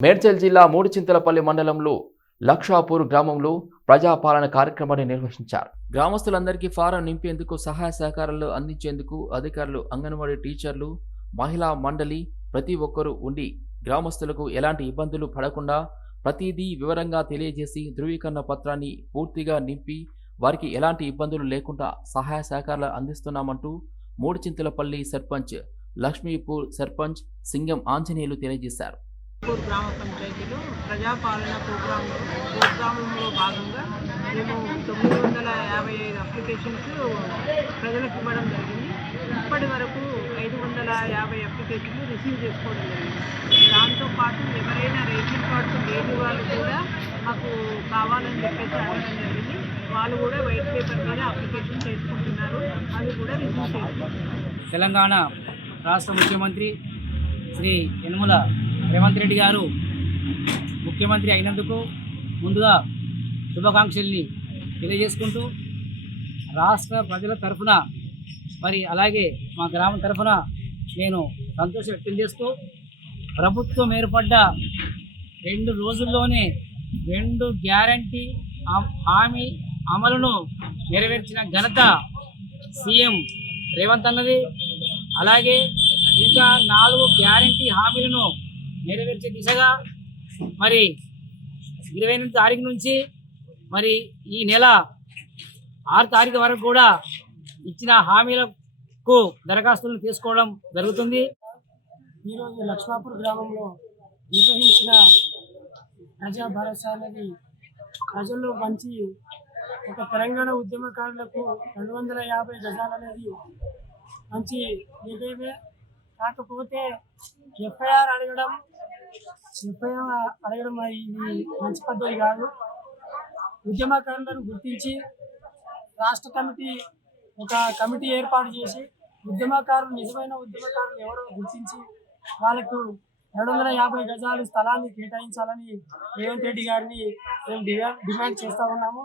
మేడ్చల్ జిల్లా మూడుచింతలపల్లి మండలంలో లక్షాపూర్ గ్రామంలో ప్రజాపాలన కార్యక్రమాన్ని నిర్వహించారు. గ్రామస్తులందరికీ ఫారం నింపేందుకు సహాయ సహకారాలు అందించేందుకు అధికారులు అంగన్వాడీ టీచర్లు మహిళా మండలి ప్రతి ఒక్కరూ ఉండి గ్రామస్తులకు ఎలాంటి ఇబ్బందులు పడకుండా ప్రతిదీ వివరంగా తెలియజేసి ధృవీకరణ పత్రాన్ని పూర్తిగా నింపి వారికి ఎలాంటి ఇబ్బందులు లేకుండా సహాయ సహకారాలు అందిస్తున్నామంటూ మూడుచింతలపల్లి సర్పంచ్ లక్ష్మీపూర్ సర్పంచ్ సింగం ఆంజనేయులు తెలియజేశారు. పూర్ గ్రామ పంచాయతీలో ప్రజాపాలన ప్రోగ్రామ్ ప్రోగ్రాంలో భాగంగా మేము తొమ్మిది వందల యాభై ఐదు అప్లికేషన్స్ ప్రజలకు ఇవ్వడం జరిగింది. ఇప్పటి వరకు ఐదు వందల యాభై అప్లికేషన్లు రిసీవ్ చేసుకోవడం జరిగింది. దాంతోపాటు ఎవరైనా రేషన్ కార్డ్స్ లేని వాళ్ళు కూడా మాకు కావాలని చెప్పేసి అడగడం జరిగింది. వాళ్ళు కూడా వైట్ పేపర్ మీద అప్లికేషన్ చేసుకుంటున్నారు. అది కూడా రిసీవ్ చేసుకుంటున్నారు తెలంగాణ రాష్ట్ర ముఖ్యమంత్రి శ్రీ యనుమల రేవంత్ రెడ్డి గారు ముఖ్యమంత్రి అయినందుకు ముందుగా శుభాకాంక్షల్ని తెలియజేసుకుంటూ రాష్ట్ర ప్రజల తరఫున మరి అలాగే మా గ్రామం తరఫున నేను సంతోషం వ్యక్తం చేస్తూ ప్రభుత్వం ఏర్పడ్డ రెండు రోజుల్లోనే రెండు గ్యారంటీ హామీ అమలును నెరవేర్చిన ఘనత సీఎం రేవంత్ అన్నది. అలాగే ఇంకా నాలుగు గ్యారంటీ హామీలను నెరవేర్చే దిశగా మరి ఇరవై ఎనిమిది తారీఖు నుంచి మరి ఈ నెల ఆరు తారీఖు వరకు కూడా ఇచ్చిన హామీలకు దరఖాస్తులను తీసుకోవడం జరుగుతుంది. ఈరోజు లక్ష్మాపూర్ గ్రామంలో నిర్వహించిన ప్రజా భరోసా అనేది ప్రజల్లో మంచి ఒక తెలంగాణ ఉద్యమకారులకు రెండు వందల యాభై గజాలు అనేది మంచి నిర్ణయమే కాకపోతే ఎఫ్ఐఆర్ అడగడం ఎఫ్ఐఆర్ అడగడం ఇది మంచి పద్ధతి కాదు. ఉద్యమకారులను గుర్తించి రాష్ట్ర కమిటీ ఒక కమిటీ ఏర్పాటు చేసి ఉద్యమకారులు నిజమైన ఉద్యమకారులు ఎవరో గుర్తించి వాళ్ళకు రెండు వందల యాభై గజాలు స్థలాన్ని కేటాయించాలని రేవంత్ రెడ్డి గారిని మేము డిమాండ్ డిమాండ్ చేస్తా ఉన్నాము.